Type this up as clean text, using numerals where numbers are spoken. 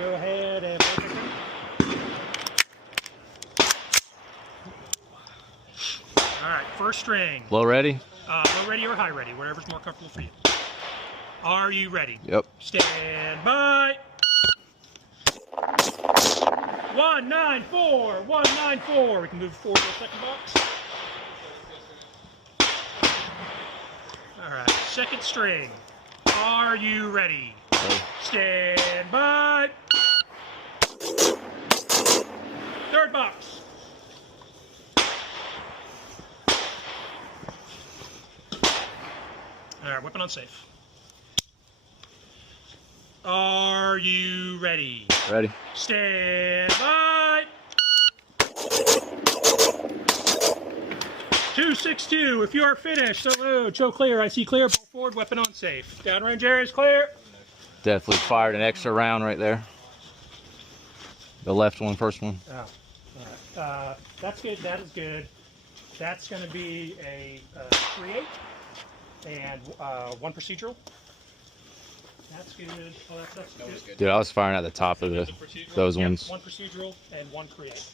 go ahead and break it. All right, first string. Low ready? Low ready or high ready, whatever's more comfortable for you. Are you ready? Yep. Stand by. 194, 194. We can move forward to the second box. All right, second string. Are you ready? Okay. Stand by. Third box. All right, weapon on safe. Are you ready? Ready. Stand by. 262. If you are finished, salute. Show clear. I see clear. Pull forward. Weapon on safe. Downrange area is clear. Definitely fired an extra round right there. The left one, first one. Oh, all right. That's good. That is good. That's going to be a create and one procedural. That's good. Oh, that's good. Dude, I was firing at the top of those ones. One procedural and one create.